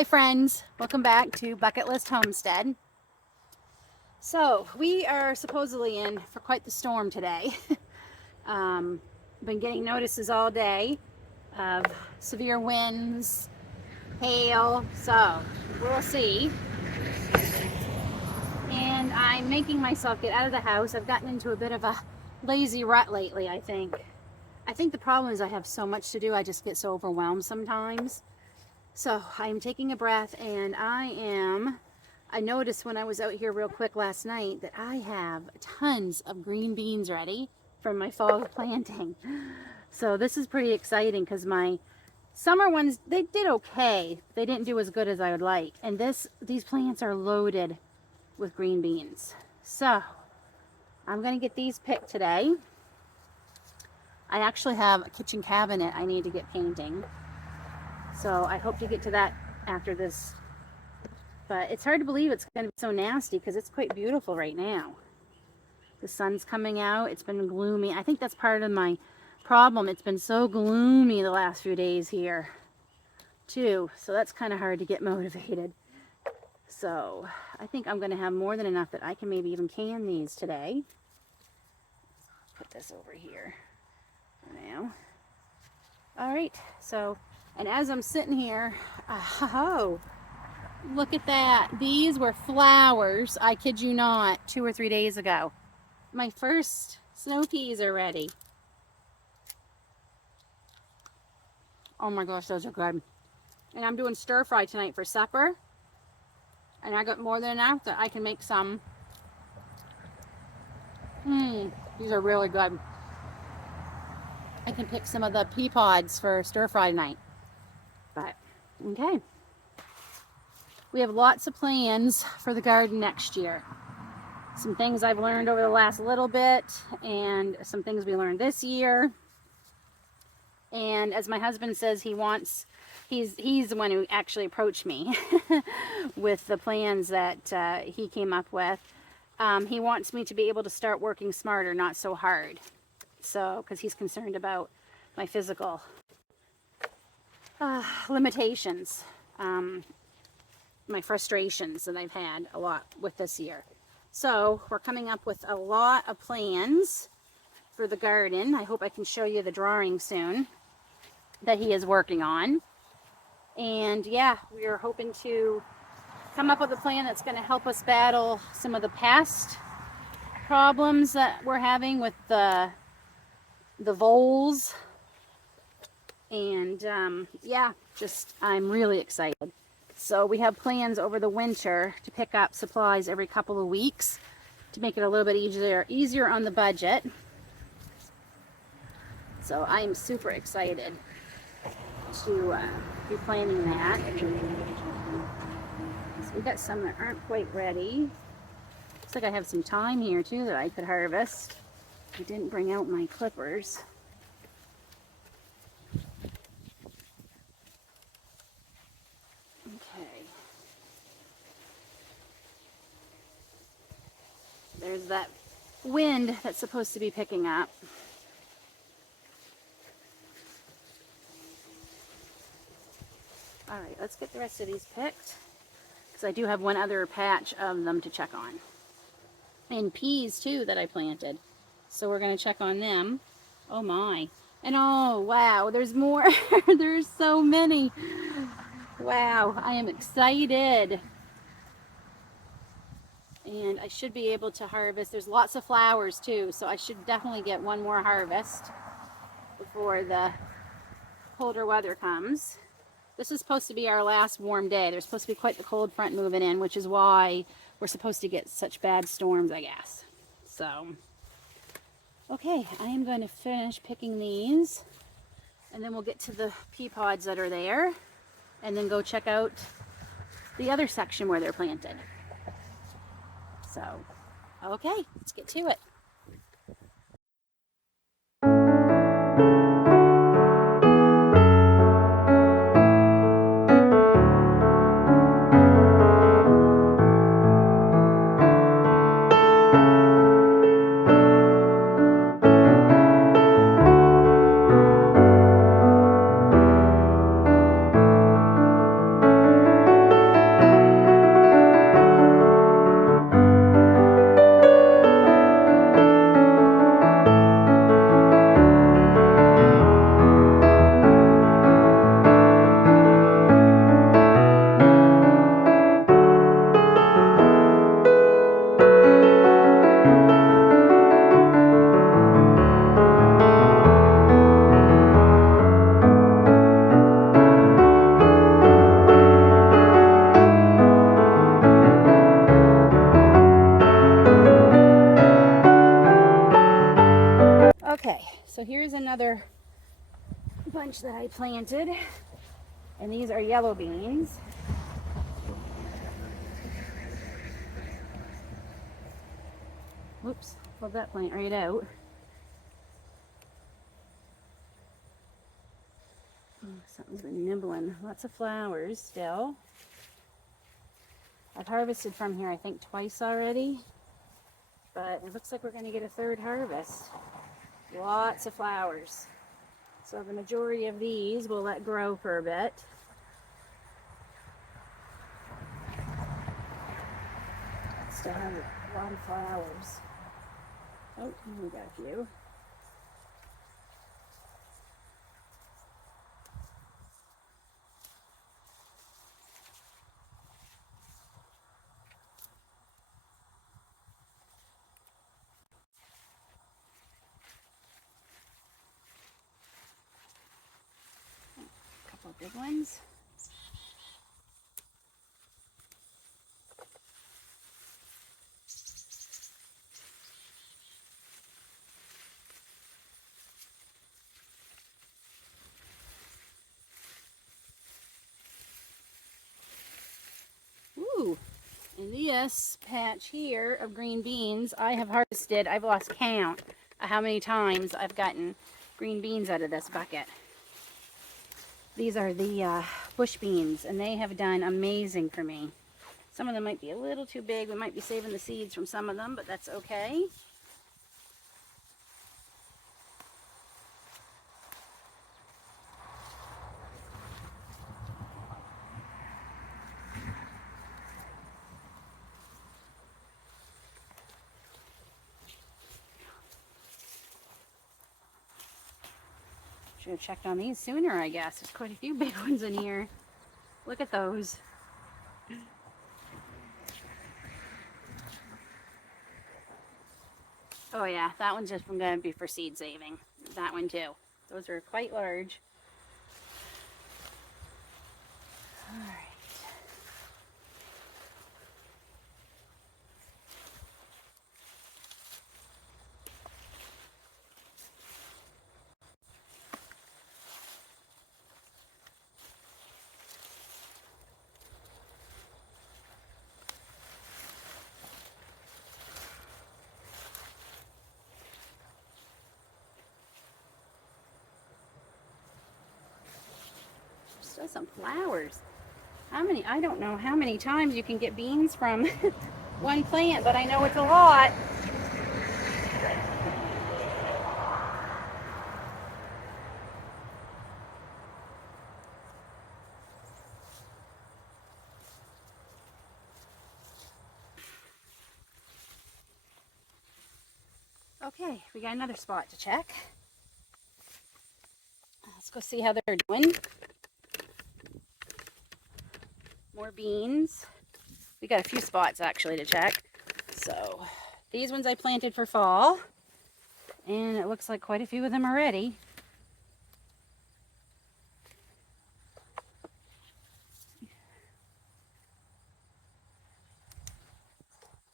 Hi friends, welcome back to Bucket List Homestead. So we are supposedly in for quite the storm today. Been getting notices all day of severe winds, hail, so we'll see. And I'm making myself get out of the house. I've gotten into a bit of a lazy rut lately, I think. I think the problem is I have so much to do, I just get so overwhelmed sometimes. So I'm taking a breath, and I noticed when I was out here real quick last night that I have tons of green beans ready from my fall planting. So this is pretty exciting because my summer ones, they did okay. They didn't do as good as I would like. And these plants are loaded with green beans. So I'm going to get these picked today. I actually have a kitchen cabinet I need to get painting. So I hope to get to that after this. But it's hard to believe it's going to be so nasty because it's quite beautiful right now. The sun's coming out. It's been gloomy. I think that's part of my problem. It's been so gloomy the last few days here too. So that's kind of hard to get motivated. So I think I'm going to have more than enough that I can maybe even can these today. Put this over here for now. All right. So, and as I'm sitting here, oh, look at that. These were flowers, I kid you not, 2 or 3 days ago. My first snow peas are ready. Oh my gosh, those are good. And I'm doing stir fry tonight for supper. And I got more than enough that I can make some. These are really good. I can pick some of the pea pods for stir fry tonight. But, okay. We have lots of plans for the garden next year. Some things I've learned over the last little bit, and some things we learned this year. And as my husband says, he's the one who actually approached me with the plans that he came up with. He wants me to be able to start working smarter, not so hard. So, because he's concerned about my physical limitations. My frustrations that I've had a lot with this year. So we're coming up with a lot of plans for the garden. I hope I can show you the drawing soon that he is working on. And yeah, we are hoping to come up with a plan that's going to help us battle some of the past problems that we're having with the voles. And yeah, just I'm really excited. So we have plans over the winter to pick up supplies every couple of weeks to make it a little bit easier on the budget. So I am super excited to be planning that. So we got some that aren't quite ready. Looks like I have some thyme here too that I could harvest. I didn't bring out my clippers. Okay. There's that wind that's supposed to be picking up. All right, let's get the rest of these picked, because I do have one other patch of them to check on. And peas too that I planted. So we're going to check on them. Oh my. And oh wow, there's more. There's so many. Wow, I am excited. And I should be able to harvest. There's lots of flowers too, so I should definitely get one more harvest before the colder weather comes. This is supposed to be our last warm day. There's supposed to be quite the cold front moving in, which is why we're supposed to get such bad storms, I guess. So, okay, I am going to finish picking these, and then we'll get to the pea pods that are there, and then go check out the other section where they're planted. So, okay, let's get to it. So here's another bunch that I planted, and these are yellow beans. Whoops, pulled that plant right out. Oh, something's been nibbling. Lots of flowers still. I've harvested from here, I think, twice already, but it looks like we're going to get a third harvest. Lots of flowers. So the majority of these we'll let grow for a bit. Still have a lot of flowers. Oh, we got a few. A couple big ones. Ooh, in this patch here of green beans, I have harvested, I've lost count of how many times I've gotten green beans out of this bucket. These are the bush beans, and they have done amazing for me. Some of them might be a little too big. We might be saving the seeds from some of them, but that's okay. Should have checked on these sooner, I guess. There's quite a few big ones in here. Look at those. Oh yeah, that one's just going to be for seed saving. That one too. Those are quite large. All right. Still some flowers. How many? I don't know how many times you can get beans from one plant, but I know it's a lot. Okay, we got another spot to check. Let's go see how they're doing. More beans. We got a few spots actually to check. So these ones I planted for fall, and it looks like quite a few of them are ready.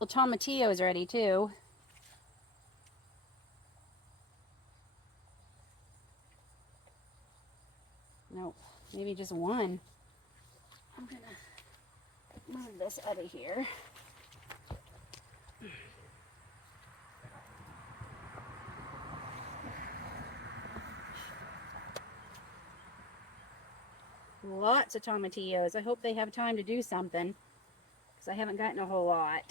Well, Tomatillos ready too. Nope, maybe just one. I'm gonna move this out of here. Lots of tomatillos. I hope they have time to do something, because I haven't gotten a whole lot.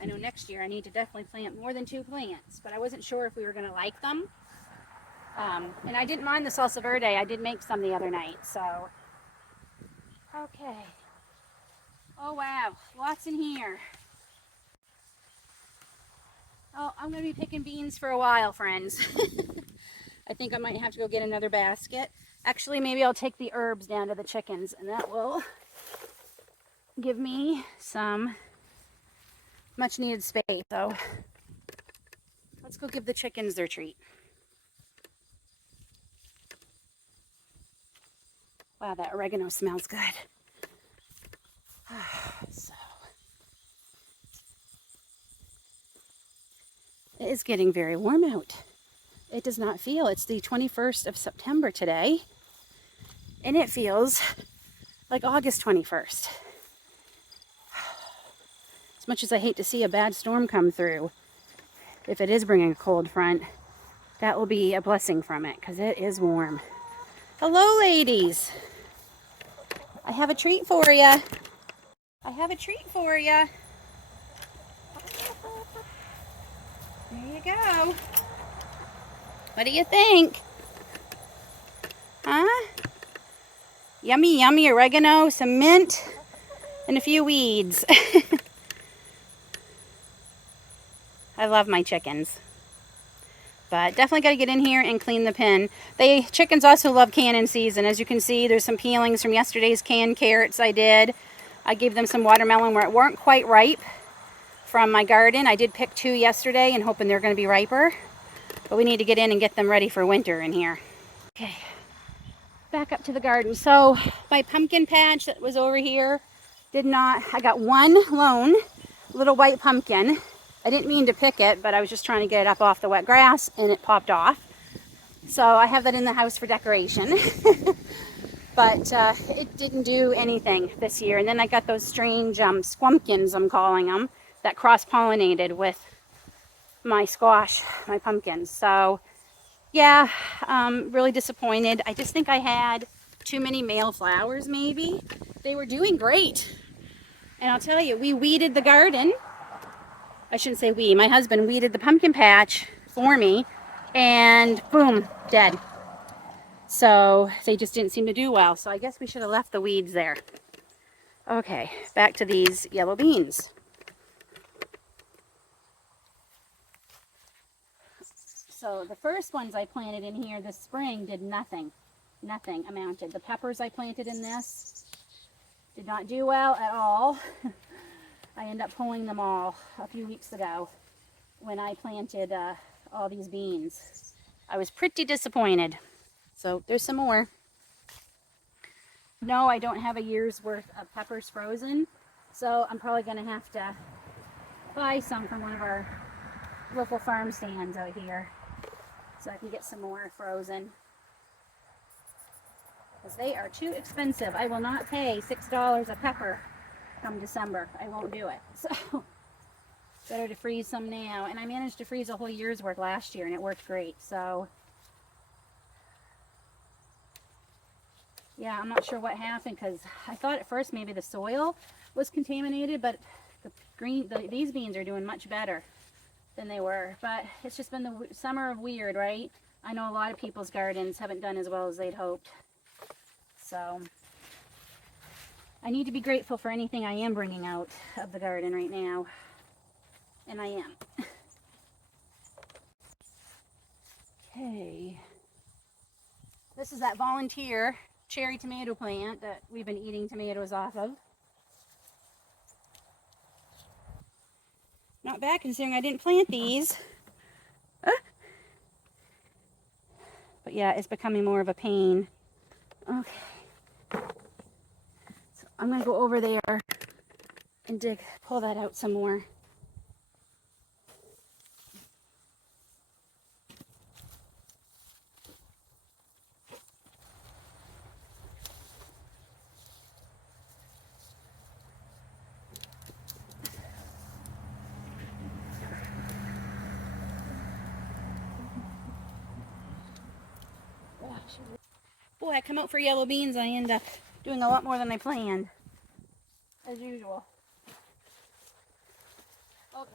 I know next year I need to definitely plant more than 2 plants, but I wasn't sure if we were going to like them. And I didn't mind the salsa verde. I did make some the other night, so. Okay. Oh wow, lots in here. Oh, I'm going to be picking beans for a while, friends. I think I might have to go get another basket. Actually, maybe I'll take the herbs down to the chickens, and that will give me some much needed space. So let's go give the chickens their treat. Wow, that oregano smells good. So It is getting very warm out. It does not feel, it's the 21st of September today, and it feels like August 21st. As much as I hate to see a bad storm come through, if it is bringing a cold front, that will be a blessing from it, because it is warm. Hello, ladies. I have a treat for you. I have a treat for you. There you go. What do you think? Huh? Yummy, yummy oregano, some mint, and a few weeds. I love my chickens. But definitely got to get in here and clean the pen. Chickens also love canning season. As you can see, there's some peelings from yesterday's canned carrots I did. I gave them some watermelon where it weren't quite ripe from my garden. I did pick 2 yesterday and hoping they're going to be riper. But we need to get in and get them ready for winter in here. Okay, back up to the garden. So my pumpkin patch that was over here I got one lone little white pumpkin. I didn't mean to pick it, but I was just trying to get it up off the wet grass and it popped off. So I have that in the house for decoration. But it didn't do anything this year. And then I got those strange squumpkins, I'm calling them, that cross-pollinated with my squash, my pumpkins. So yeah, really disappointed. I just think I had too many male flowers maybe. They were doing great. And I'll tell you, we weeded the garden. I shouldn't say we, my husband weeded the pumpkin patch for me, and boom, dead. So they just didn't seem to do well. So I guess we should have left the weeds there. Okay, back to these yellow beans. So the first ones I planted in here this spring did nothing. Nothing amounted. The peppers I planted in this did not do well at all. I ended up pulling them all a few weeks ago when I planted all these beans. I was pretty disappointed. So there's some more. No, I don't have a year's worth of peppers frozen, so I'm probably going to have to buy some from one of our local farm stands out here so I can get some more frozen, because they are too expensive. I will not pay $6 a pepper come December. I won't do it. So better to freeze some now. And I managed to freeze a whole year's worth last year and it worked great. So yeah, I'm not sure what happened, because I thought at first maybe the soil was contaminated, but these beans are doing much better than they were. But it's just been the summer of weird, right? I know a lot of people's gardens haven't done as well as they'd hoped. So I need to be grateful for anything I am bringing out of the garden right now. And I am. Okay. This is that volunteer cherry tomato plant that we've been eating tomatoes off of. Not bad considering I didn't plant these. But yeah, it's becoming more of a pain. Okay. So I'm going to go over there and pull that out some more. Boy, I come out for yellow beans, I end up doing a lot more than I planned, as usual. Okay.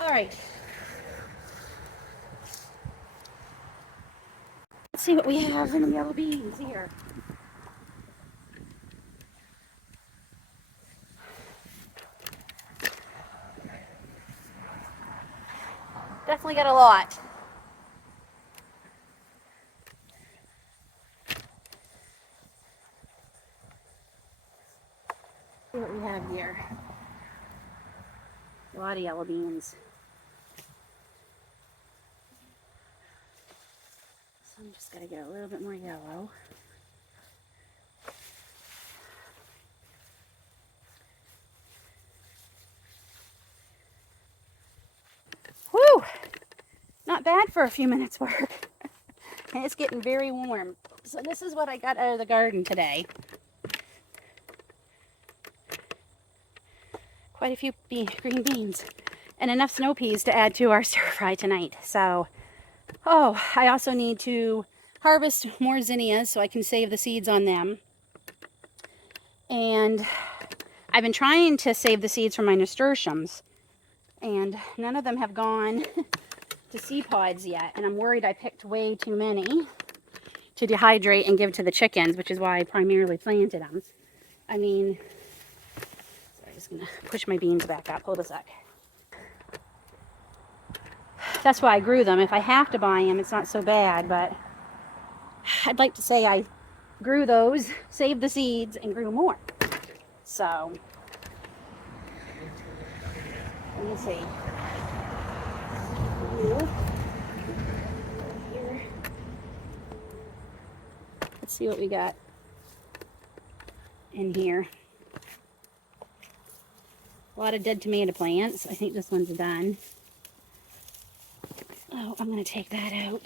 All right. Let's see what we have in the yellow beans here. Definitely got a lot. See what we have here. A lot of yellow beans. So I'm just going to get a little bit more yellow. not bad for a few minutes work. And it's getting very warm. So this is what I got out of the garden today. Quite a few green beans and enough snow peas to add to our stir fry tonight. So, oh, I also need to harvest more zinnias so I can save the seeds on them. And I've been trying to save the seeds from my nasturtiums, and none of them have gone to seed pods yet. And I'm worried I picked way too many to dehydrate and give to the chickens, which is why I primarily planted them. I mean, so I'm just gonna push my beans back up. Hold a sec. That's why I grew them. If I have to buy them, it's not so bad, but I'd like to say I grew those, saved the seeds, and grew more. So, let me see. Here. Let's see what we got in here. A lot of dead tomato plants. I think this one's done. Oh, I'm going to take that out.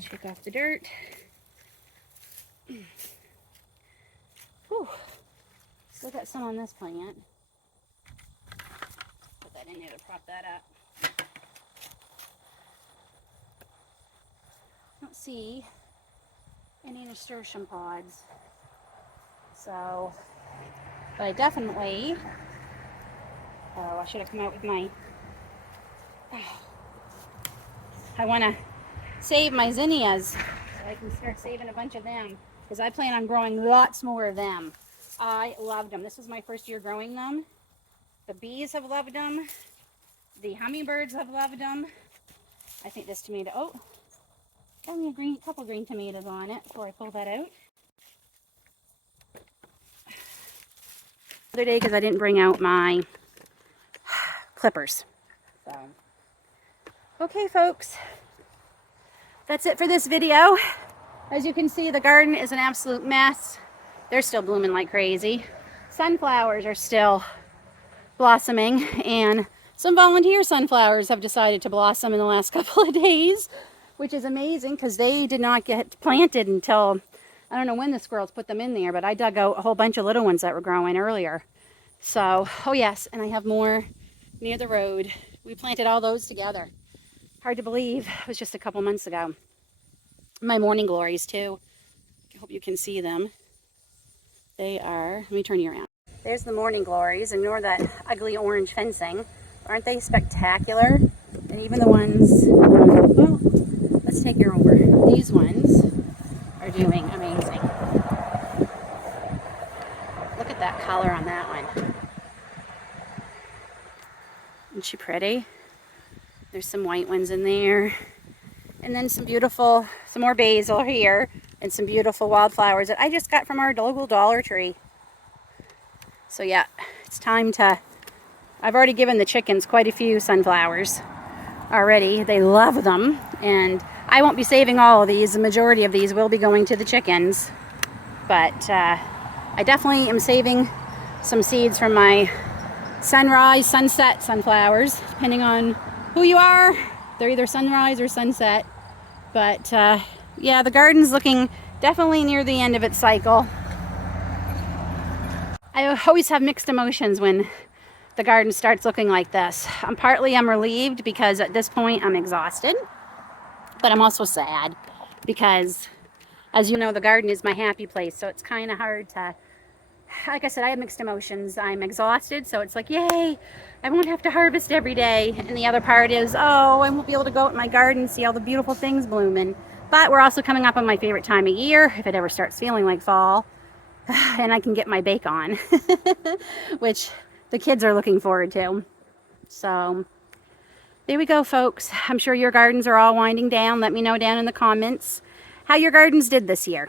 Shake off the dirt. Whew. Still got some on this plant. Put that in there to prop that up. Don't see any nasturtium pods. So, but I definitely, oh, I should have come out with my, I want to save my zinnias so I can start saving a bunch of them, because I plan on growing lots more of them. I loved them. This was my first year growing them. The bees have loved them. The hummingbirds have loved them. I think this tomato, oh, got me a couple green tomatoes on it before I pull that out. Other day, because I didn't bring out my clippers. So, okay, folks, that's it for this video. As you can see, the garden is an absolute mess. They're still blooming like crazy. Sunflowers are still blossoming, and some volunteer sunflowers have decided to blossom in the last couple of days, which is amazing because they did not get planted until, I don't know when the squirrels put them in there, but I dug out a whole bunch of little ones that were growing earlier. So, oh yes, and I have more near the road. We planted all those together. Hard to believe, it was just a couple months ago. My morning glories too. I hope you can see them. They are, let me turn you around. There's the morning glories. Ignore that ugly orange fencing. Aren't they spectacular? And even the ones, well, let's take her over. These ones are doing amazing. Look at that color on that one. Isn't she pretty? There's some white ones in there. And then some more basil here, and some beautiful wildflowers that I just got from our local Dollar Tree. So yeah, it's time to, I've already given the chickens quite a few sunflowers already. They love them, and I won't be saving all of these. The majority of these will be going to the chickens, but I definitely am saving some seeds from my sunrise, sunset sunflowers, depending on who you are. They're either sunrise or sunset. But yeah, the garden's looking definitely near the end of its cycle. I always have mixed emotions when the garden starts looking like this. I'm relieved because at this point I'm exhausted, but I'm also sad because, as you know, the garden is my happy place. So it's kind of hard to, like I said, I have mixed emotions. I'm exhausted, so it's like, yay, I won't have to harvest every day. And the other part is, oh, I won't be able to go out in my garden and see all the beautiful things blooming. But we're also coming up on my favorite time of year, if it ever starts feeling like fall, and I can get my bake on, which the kids are looking forward to. So there we go, folks. I'm sure your gardens are all winding down. Let me know down in the comments how your gardens did this year.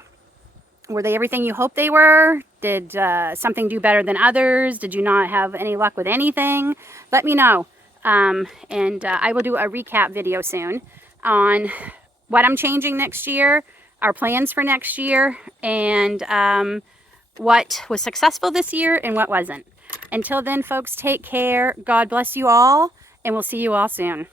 Were they everything you hoped they were? Did something do better than others? Did you not have any luck with anything? Let me know. And I will do a recap video soon on what I'm changing next year, our plans for next year, and what was successful this year and what wasn't. Until then, folks, take care. God bless you all, and we'll see you all soon.